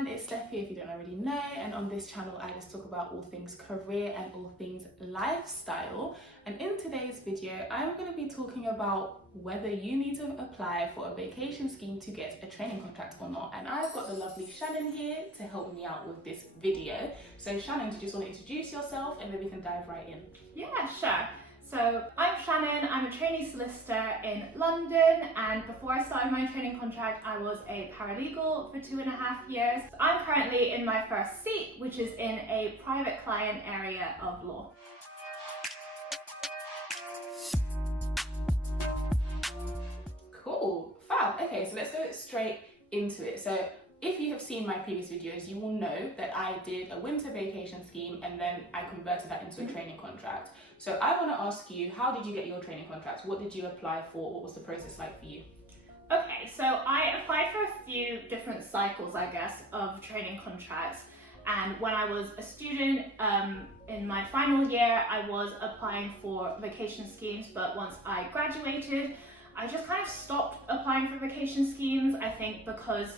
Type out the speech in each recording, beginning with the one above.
everyone, it's Steph here if you don't already know, and on this channel I just talk about all things career and all things lifestyle. And in today's video I'm going to be talking about whether you need to apply for a vacation scheme to get a training contract or not. And I've got the lovely Shannon here to help me out with this video. So Shannon, do you just want to introduce yourself and then we can dive right in? Yeah, sure. So I'm Shannon, I'm a trainee solicitor in London, and before I started my training contract I was a paralegal for 2.5 years. I'm currently in my first seat, which is in a private client area of law. Cool, fab. Okay, so let's go straight into it. So if you have seen my previous videos, you will know that I did a winter vacation scheme and then I converted that into a training contract. So I want to ask you, how did you get your training contract? What did you apply for? What was the process like for you? Okay, so I applied for a few different cycles, I guess, of training contracts. And when I was a student in my final year, I was applying for vacation schemes, but once I graduated, I just kind of stopped applying for vacation schemes, I think because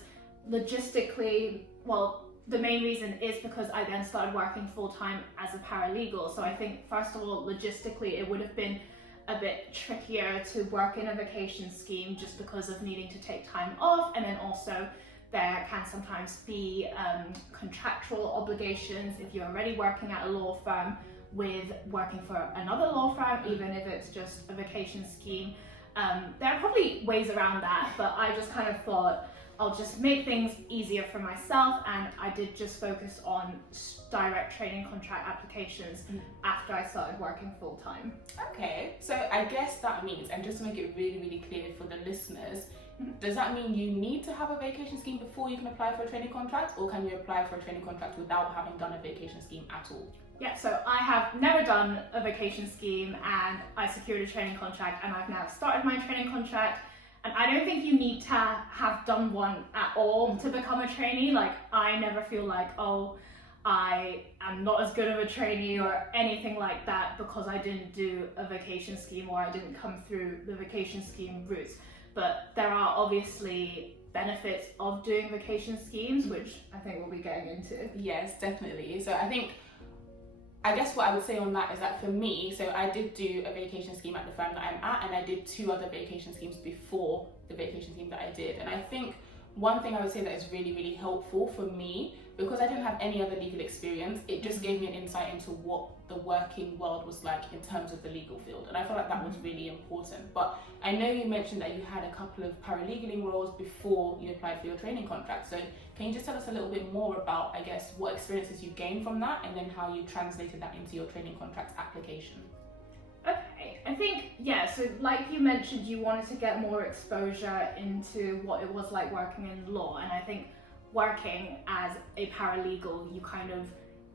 logistically, well, the main reason is because I then started working full-time as a paralegal. So I think, first of all, logistically, it would have been a bit trickier to work in a vacation scheme just because of needing to take time off. And then also there can sometimes be contractual obligations if you're already working at a law firm with working for another law firm, even if it's just a vacation scheme. There are probably ways around that, but I just kind of thought, I'll just make things easier for myself, and I did just focus on direct training contract applications after I started working full time. Okay, so I guess that means, and just to make it really, really clear for the listeners, does that mean you need to have a vacation scheme before you can apply for a training contract, or can you apply for a training contract without having done a vacation scheme at all? Yeah, so I have never done a vacation scheme and I secured a training contract, and I've now started my training contract. And I don't think you need to have done one at all to become a trainee. Like, I never feel like, oh, I am not as good of a trainee or anything like that because I didn't do a vacation scheme or I didn't come through the vacation scheme routes. But there are obviously benefits of doing vacation schemes, which I think we'll be getting into. Yes, definitely. So I guess what I would say on that is that for me, so I did do a vacation scheme at the firm that I'm at, and I did 2 other vacation schemes before the vacation scheme that I did. And I think one thing I would say that is really, really helpful for me, because I didn't have any other legal experience, it just gave me an insight into what the working world was like in terms of the legal field. And I felt like that was really important. But I know you mentioned that you had a couple of paralegaling roles before you applied for your training contract. So can you just tell us a little bit more about, I guess, what experiences you gained from that and then how you translated that into your training contract application? Okay, I think, yeah, so like you mentioned, you wanted to get more exposure into what it was like working in law. And I think working as a paralegal, you kind of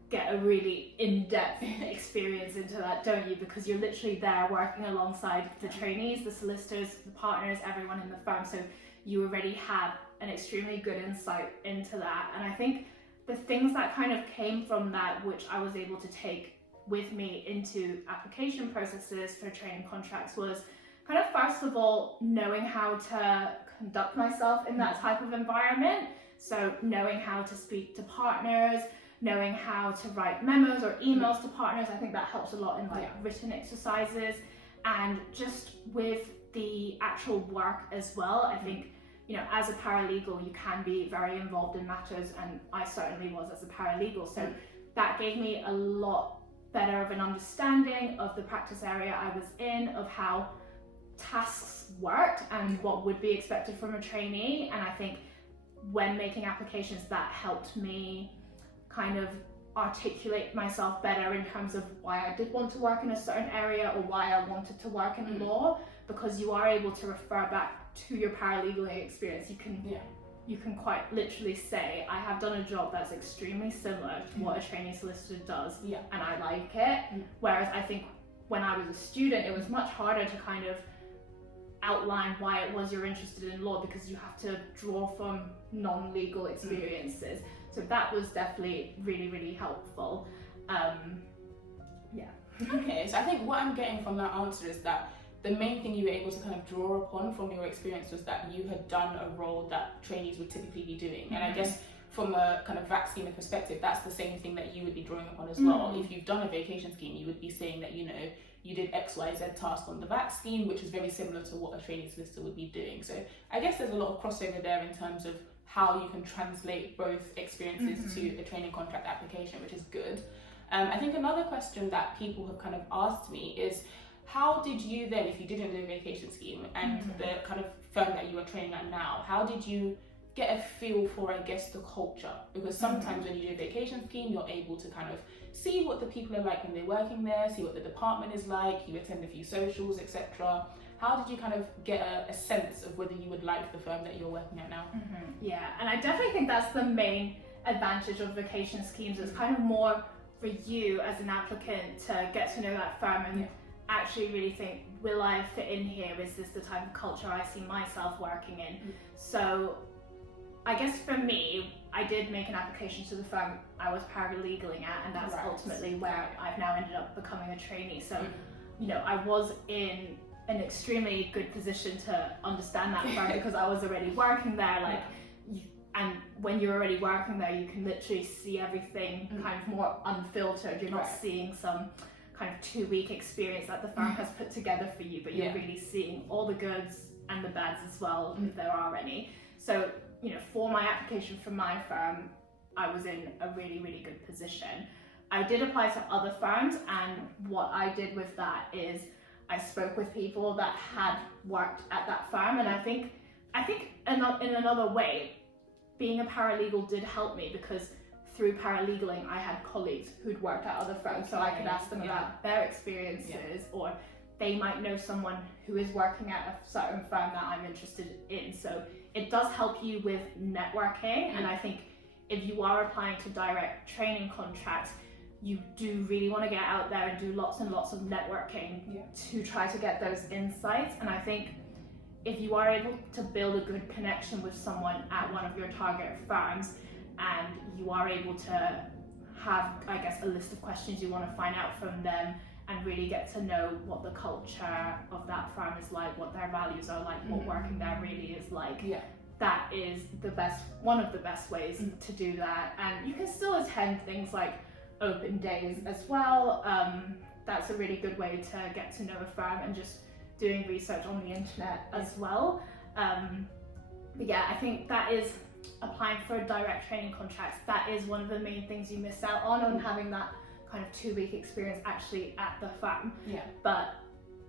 get a really in-depth experience into that, don't you? Because you're literally there working alongside the trainees, the solicitors, the partners, everyone in the firm. So you already have an extremely good insight into that. And I think the things that kind of came from that, which I was able to take with me into application processes for training contracts, was kind of, first of all, knowing how to conduct myself in that type of environment. So knowing how to speak to partners, knowing how to write memos or emails to partners. I think that helps a lot in written exercises, and just with the actual work as well. I think, you know, as a paralegal, you can be very involved in matters, and I certainly was as a paralegal. So that gave me a lot better of an understanding of the practice area I was in, of how tasks worked and what would be expected from a trainee. And I think when making applications, that helped me kind of articulate myself better in terms of why I did want to work in a certain area or why I wanted to work in law, because you are able to refer back to your paralegal experience. You can quite literally say, I have done a job that's extremely similar to what a trainee solicitor does, and I like it. Whereas I think when I was a student, it was much harder to kind of outline why it was you're interested in law, because you have to draw from non-legal experiences. So that was definitely really, really helpful. Okay, so I think what I'm getting from that answer is that the main thing you were able to kind of draw upon from your experience was that you had done a role that trainees would typically be doing. And I guess from a kind of vac schema perspective, that's the same thing that you would be drawing upon as well. If you've done a vacation scheme, you would be saying that, you know, you did X, Y, Z task on the vac scheme, which is very similar to what a trainee solicitor would be doing. So I guess there's a lot of crossover there in terms of how you can translate both experiences to a training contract application, which is good. I think another question that people have kind of asked me is, how did you then, if you didn't do a vacation scheme and the kind of firm that you are training at now, how did you get a feel for, I guess, the culture? Because sometimes when you do a vacation scheme, you're able to kind of see what the people are like when they're working there, see what the department is like, you attend a few socials, etc. How did you kind of get a sense of whether you would like the firm that you're working at now? Yeah, and I definitely think that's the main advantage of vacation schemes. It's kind of more for you as an applicant to get to know that firm and actually really think, will I fit in here? Is this the type of culture I see myself working in? So I guess for me, I did make an application to the firm I was paralegaling at, and that's ultimately where I've now ended up becoming a trainee. So, you know, I was in an extremely good position to understand that firm because I was already working there. Like, and when you're already working there, you can literally see everything kind of more unfiltered. You're not seeing some kind of 2-week experience that the firm has put together for you, but you're really seeing all the goods and the bads as well, if there are any. So, you know, for my application for my firm, I was in a really, really good position. I did apply to other firms, and what I did with that is I spoke with people that had worked at that firm, and I think in another way, being a paralegal did help me, because through paralegaling I had colleagues who'd worked at other firms, so I could ask them about their experiences, or they might know someone who is working at a certain firm that I'm interested in. So it does help you with networking, and I think if you are applying to direct training contracts, you do really want to get out there and do lots and lots of networking to try to get those insights. And I think if you are able to build a good connection with someone at one of your target firms, and you are able to have, I guess, a list of questions you want to find out from them, and really get to know what the culture of that firm is like, what their values are like, what working there really is like. That is one of the best ways to do that. And you can still attend things like open days as well. That's a really good way to get to know a firm, and just doing research on the internet as well. But yeah, I think that is applying for a direct training contract. That is one of the main things you miss out on having that kind of 2-week experience actually at the firm. But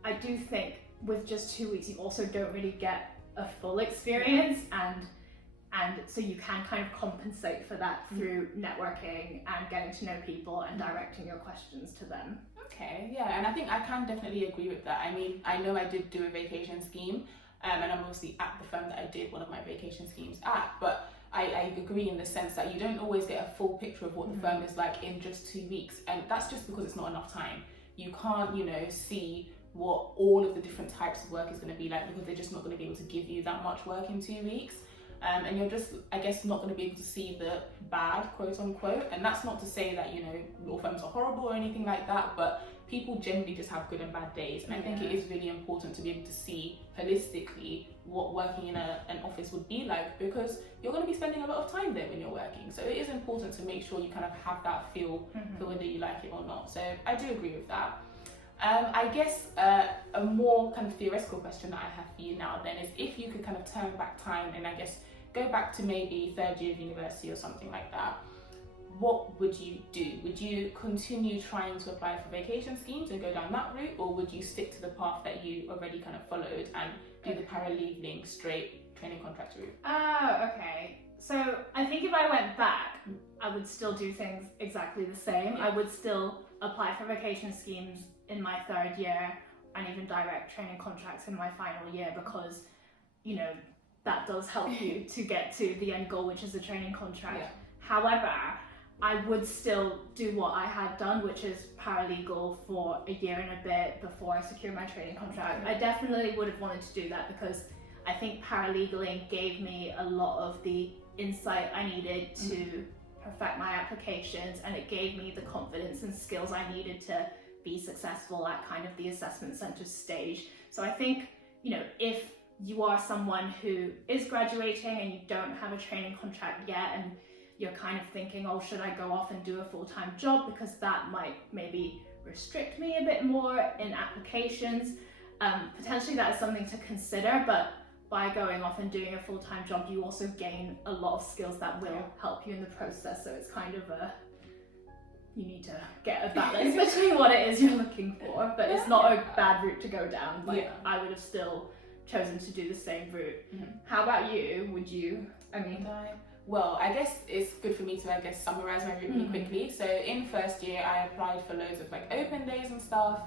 I do think with just 2 weeks, you also don't really get a full experience, and so you can kind of compensate for that through networking and getting to know people and directing your questions to them. Okay, and I think I can definitely agree with that. I mean, I know I did do a vacation scheme, and I'm obviously at the firm that I did one of my vacation schemes at, but I agree in the sense that you don't always get a full picture of what the firm is like in just 2 weeks, and that's just because it's not enough time. You can't, you know, see what all of the different types of work is going to be like, because they're just not going to be able to give you that much work in 2 weeks. And you're just, I guess, not going to be able to see the bad, quote unquote. And that's not to say that, you know, law firms are horrible or anything like that, but people generally just have good and bad days. And I think it is really important to be able to see holistically what working in an office would be like, because you're going to be spending a lot of time there when you're working. So it is important to make sure you kind of have that feel for whether you like it or not. So I do agree with that. I guess a more kind of theoretical question that I have for you now then is, if you could kind of turn back time and I guess go back to maybe 3rd year of university or something like that, what would you do? Would you continue trying to apply for vacation schemes and go down that route, or would you stick to the path that you already kind of followed and do the paralegaling straight training contract route? Okay. So I think if I went back, I would still do things exactly the same. I would still apply for vacation schemes in my 3rd year, and even direct training contracts in my final year, because, you know, that does help you to get to the end goal, which is a training contract. However, I would still do what I had done, which is paralegal for a year and a bit before I secure my training contract. I definitely would have wanted to do that, because I think paralegaling gave me a lot of the insight I needed to perfect my applications, and it gave me the confidence and skills I needed to be successful at kind of the assessment center stage. So I think, you know, if you are someone who is graduating and you don't have a training contract yet, and you're kind of thinking, oh, should I go off and do a full-time job, because that might maybe restrict me a bit more in applications. Potentially that is something to consider, but by going off and doing a full-time job, you also gain a lot of skills that will help you in the process. So it's kind of you need to get a balance between what it is you're looking for, but it's not a bad route to go down. Like I would have still chosen to do the same route. How about you? Would you, Well, I guess it's good for me to, summarize my route really quickly. So in first year, I applied for loads of open days and stuff.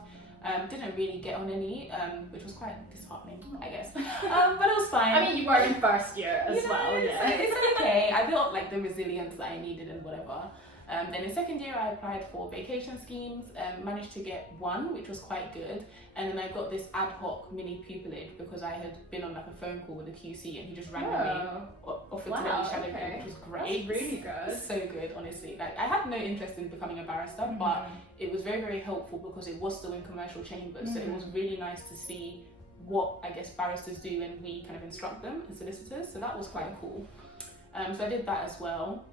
Didn't really get on any, which was quite disheartening, I guess. But it was fine. You were in first year as well. Yeah. So it's okay. I built the resilience that I needed and whatever. Then in second year, I applied for vacation schemes, managed to get one, which was quite good. And then I got this ad hoc mini pupillage because I had been on a phone call with a QC and he just randomly offered to let me shadow him, which was great. That's really good. So good, honestly. I had no interest in becoming a barrister, but it was very, very helpful because it was still in commercial chambers. So it was really nice to see what, barristers do and we kind of instruct them as solicitors. So that was quite cool. So I did that as well.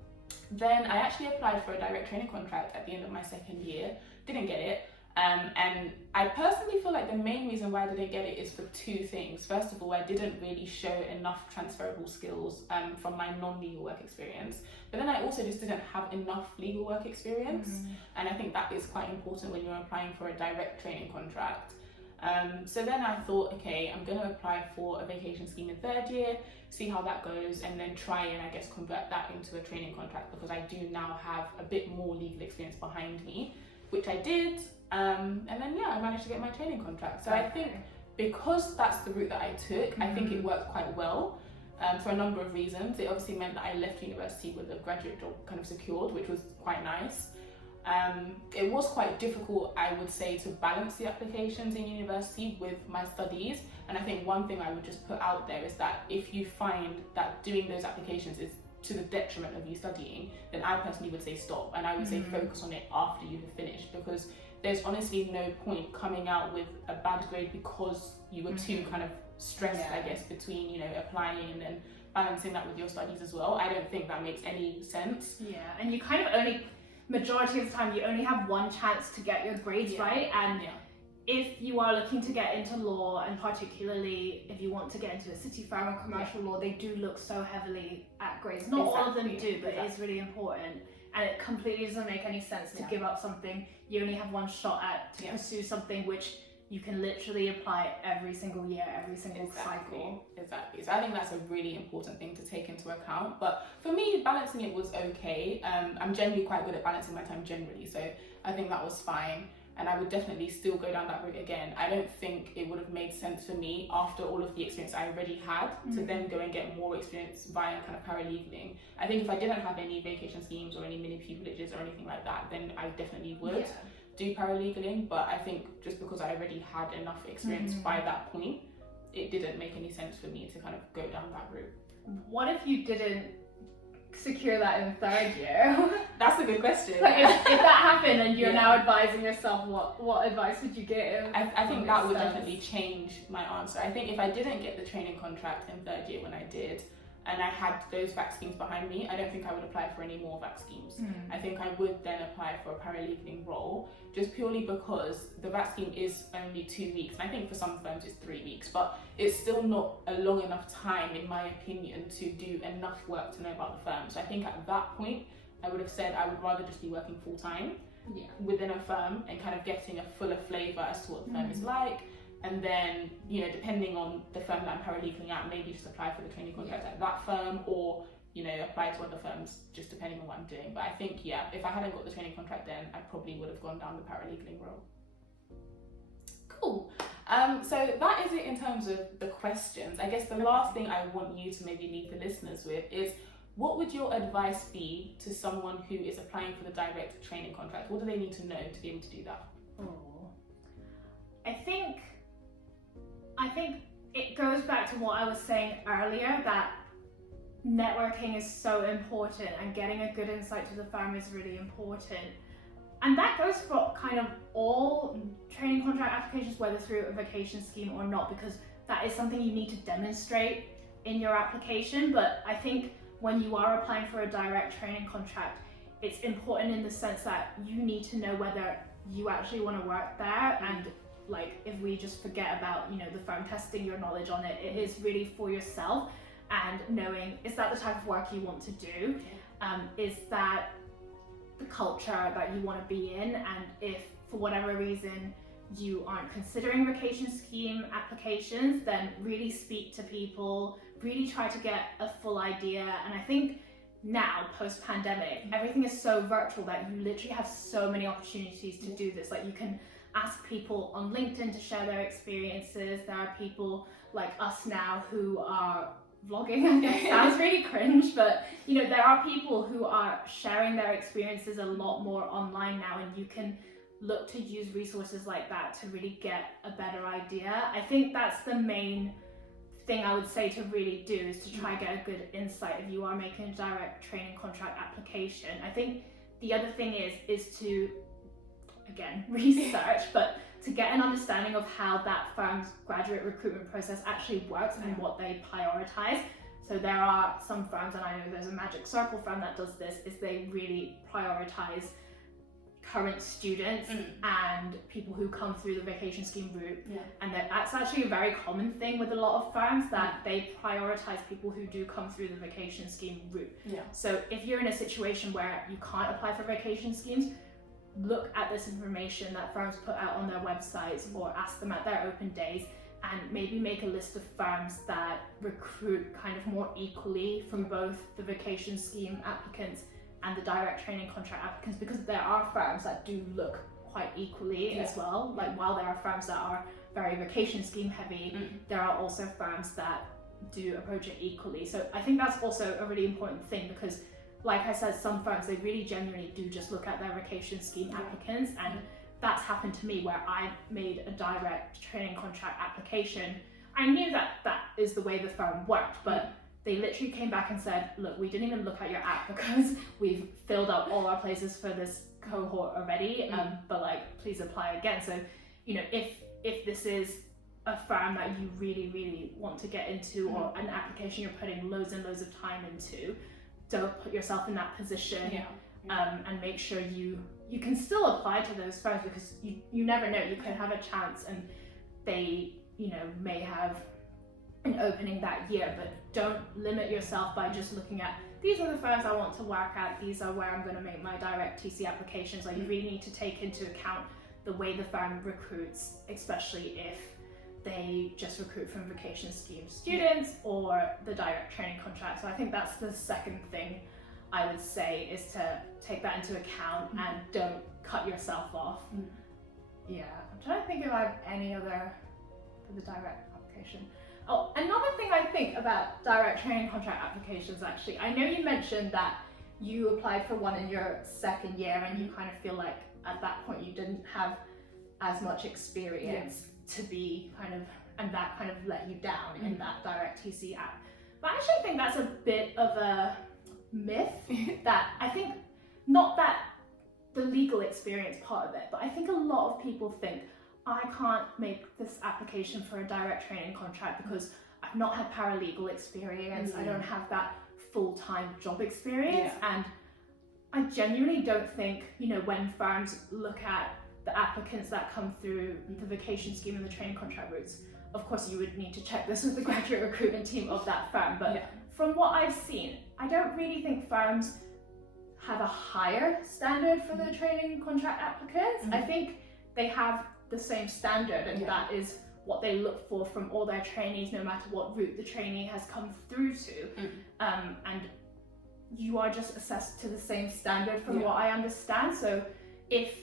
Then I actually applied for a direct training contract at the end of my second year, didn't get it. And I personally feel like the main reason why I didn't get it is for two things. First of all, I didn't really show enough transferable skills from my non-legal work experience. But then I also just didn't have enough legal work experience. And I think that is quite important when you're applying for a direct training contract. So then I thought, okay, I'm going to apply for a vacation scheme in third year, see how that goes, and then try and convert that into a training contract because I do now have a bit more legal experience behind me, which I did. And then I managed to get my training contract. So I think because that's the route that I took, I think it worked quite well for a number of reasons. It obviously meant that I left university with a graduate job kind of secured, which was quite nice. It was quite difficult, I would say, to balance the applications in university with my studies. And I think one thing I would just put out there is that if you find that doing those applications is to the detriment of you studying, then I personally would say stop. And I would say focus on it after you have finished, because there's honestly no point coming out with a bad grade because you were too kind of stressed, between, applying and then balancing that with your studies as well. I don't think that makes any sense. Yeah, and you kind of majority of the time you only have one chance to get your grades right, and if you are looking to get into law, and particularly if you want to get into a city firm or commercial law, they do look so heavily at grades. Not all of them do, but it is really important, and it completely doesn't make any sense to give up something you only have one shot at to pursue something which you can literally apply every single year, every single cycle. Exactly. So I think that's a really important thing to take into account. But for me, balancing it was okay. I'm generally quite good at balancing my time generally. So I think that was fine. And I would definitely still go down that route again. I don't think it would have made sense for me after all of the experience I already had to then go and get more experience via kind of paralegaling. I think if I didn't have any vacation schemes or any mini pupillages or anything like that, then I definitely would do paralegaling. But I think just because I already had enough experience by that point, it didn't make any sense for me to kind of go down that route. What if you didn't secure that in third year? That's a good question. Like if that happened and you're now advising yourself, what advice would you give? I think that would definitely change my answer. I think if I didn't get the training contract in third year when I did, and I had those VAC schemes behind me, I don't think I would apply for any more VAC schemes. I think I would then apply for a paralegaling role, just purely because the VAC scheme is only 2 weeks, and I think for some firms it's 3 weeks, but it's still not a long enough time, in my opinion, to do enough work to know about the firm. So I think at that point, I would have said I would rather just be working full-time within a firm and kind of getting a fuller flavour as to what the firm is like. And then, depending on the firm that I'm paralegaling at, maybe just apply for the training contract at that firm, or, apply to other firms, just depending on what I'm doing. But I think, if I hadn't got the training contract then, I probably would have gone down the paralegaling route. Cool. So that is it in terms of the questions. I guess the last thing I want you to maybe leave the listeners with is, what would your advice be to someone who is applying for the direct training contract? What do they need to know to be able to do that? I think it goes back to what I was saying earlier, that networking is so important and getting a good insight to the firm is really important. And that goes for kind of all training contract applications, whether through a vacation scheme or not, because that is something you need to demonstrate in your application. But I think when you are applying for a direct training contract, it's important in the sense that you need to know whether you actually want to work there. And like, if we just forget about, the firm testing your knowledge on it, it is really for yourself and knowing, is that the type of work you want to do? Is that the culture that you want to be in? And if for whatever reason you aren't considering vacation scheme applications, then really speak to people, really try to get a full idea. And I think now, post-pandemic, everything is so virtual that you literally have so many opportunities to do this. Like, you can ask people on LinkedIn to share their experiences. There are people like us now who are vlogging. I guess sounds really cringe, but there are people who are sharing their experiences a lot more online now, and you can look to use resources like that to really get a better idea. I think that's the main thing I would say to really do, is to try and get a good insight if you are making a direct training contract application. I think the other thing is to, again, research, but to get an understanding of how that firm's graduate recruitment process actually works and what they prioritize. So there are some firms, and I know there's a Magic Circle firm that does this, is they really prioritize current students and people who come through the vacation scheme route. And that's actually a very common thing with a lot of firms, that they prioritize people who do come through the vacation scheme route. So if you're in a situation where you can't apply for vacation schemes, look at this information that firms put out on their websites, or ask them at their open days, and maybe make a list of firms that recruit kind of more equally from both the vacation scheme applicants and the direct training contract applicants, because there are firms that do look quite equally as well. Like, while there are firms that are very vacation scheme heavy, there are also firms that do approach it equally. So I think that's also a really important thing, because like I said, some firms, they really genuinely do just look at their vacation scheme applicants, and that's happened to me where I made a direct training contract application. I knew that that is the way the firm worked, but they literally came back and said, look, we didn't even look at your app because we've filled up all our places for this cohort already, but like, please apply again. So, if this is a firm that you really, really want to get into, or an application you're putting loads and loads of time into, don't put yourself in that position. And make sure you can still apply to those firms, because you never know, you could have a chance and they may have an opening that year. But don't limit yourself by just looking at, these are the firms I want to work at, these are where I'm going to make my direct TC applications. Like, you really need to take into account the way the firm recruits, especially if they just recruit from vacation scheme students or the direct training contract. So I think that's the second thing I would say, is to take that into account and don't cut yourself off. I'm trying to think if I have any other for the direct application. Oh, another thing I think about direct training contract applications, actually, I know you mentioned that you applied for one in your second year, and you kind of feel like at that point you didn't have as much experience to be and that kind of let you down in that direct TC app. But I actually think that's a bit of a myth. That I think, not that the legal experience part of it, but I think a lot of people think, I can't make this application for a direct training contract because I've not had paralegal experience, I don't have that full-time job experience. And I genuinely don't think, when firms look at the applicants that come through the vacation scheme and the training contract routes, of course you would need to check this with the graduate recruitment team of that firm, but from what I've seen, I don't really think firms have a higher standard for the training contract applicants. I think they have the same standard, and that is what they look for from all their trainees, no matter what route the trainee has come through to. And you are just assessed to the same standard from what I understand. So if,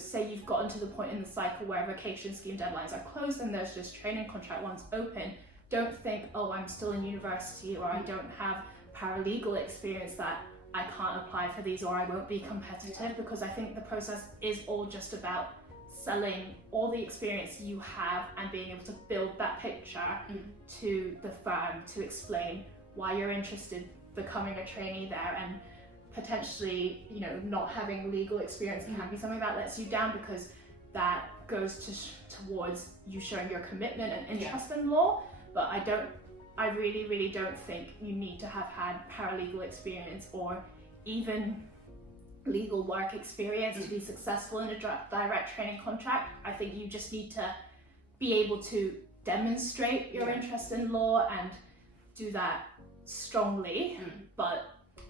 say you've gotten to the point in the cycle where vacation scheme deadlines are closed and there's just training contract ones open, don't think, oh, I'm still in university, or I don't have paralegal experience, that I can't apply for these, or I won't be competitive, because I think the process is all just about selling all the experience you have and being able to build that picture to the firm, to explain why you're interested becoming a trainee there. And potentially, not having legal experience can be something that lets you down, because that goes towards you showing your commitment and interest in law. But I really, really don't think you need to have had paralegal experience or even legal work experience to be successful in a direct training contract. I think you just need to be able to demonstrate your interest in law and do that strongly,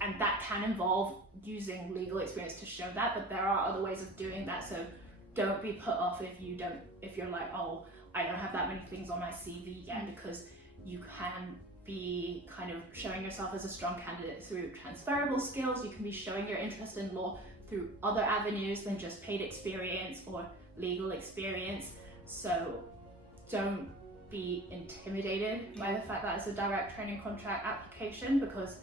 and that can involve using legal experience to show that, but there are other ways of doing that. So don't be put off if you're like, oh, I don't have that many things on my CV yet, because you can be kind of showing yourself as a strong candidate through transferable skills. You can be showing your interest in law through other avenues than just paid experience or legal experience. So don't be intimidated by the fact that it's a direct training contract application, because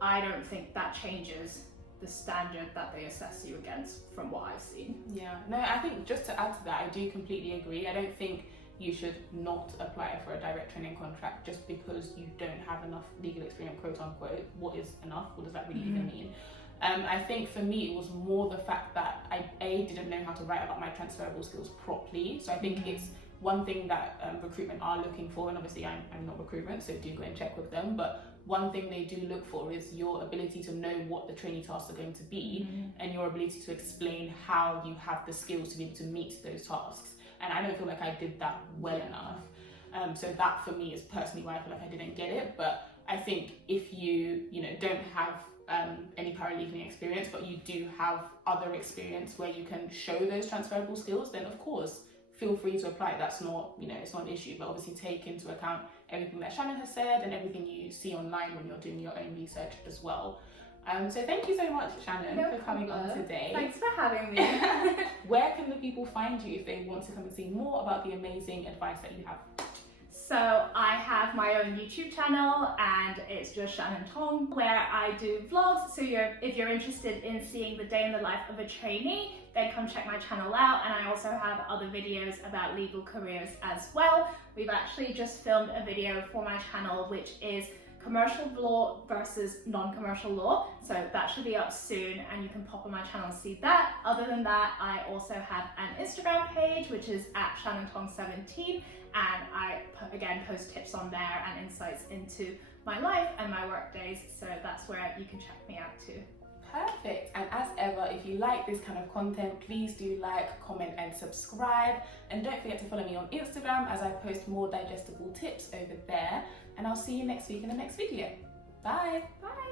I don't think that changes the standard that they assess you against from what I've seen. Yeah, no, I think just to add to that, I do completely agree. I don't think you should not apply for a direct training contract just because you don't have enough legal experience, quote unquote. What is enough? What does that really even mean? I think for me it was more the fact that I didn't know how to write about my transferable skills properly. So I think it's one thing that recruitment are looking for, and obviously I'm not recruitment, so do go and check with them, but one thing they do look for is your ability to know what the trainee tasks are going to be, and your ability to explain how you have the skills to be able to meet those tasks. And I don't feel like I did that well enough. So that for me is personally why I feel like I didn't get it. But I think if you don't have any paralegaling experience, but you do have other experience where you can show those transferable skills, then of course feel free to apply. That's not, it's not an issue, but obviously take into account everything that Shannon has said and everything you see online when you're doing your own research as well. So thank you so much, Shannon, for coming on today. Thanks for having me. Where can the people find you if they want to come and see more about the amazing advice that you have? So I have my own YouTube channel, and it's just Shannon Tong, where I do vlogs. So if you're interested in seeing the day in the life of a trainee, then come check my channel out. And I also have other videos about legal careers as well. We've actually just filmed a video for my channel, which is commercial law versus non-commercial law. So that should be up soon, and you can pop on my channel and see that. Other than that, I also have an Instagram page, which is at ShannonTong17, and I again post tips on there and insights into my life and my work days. So that's where you can check me out too. Perfect. And as ever, if you like this kind of content, please do like, comment and subscribe. And don't forget to follow me on Instagram, as I post more digestible tips over there. And I'll see you next week in the next video. Bye. Bye.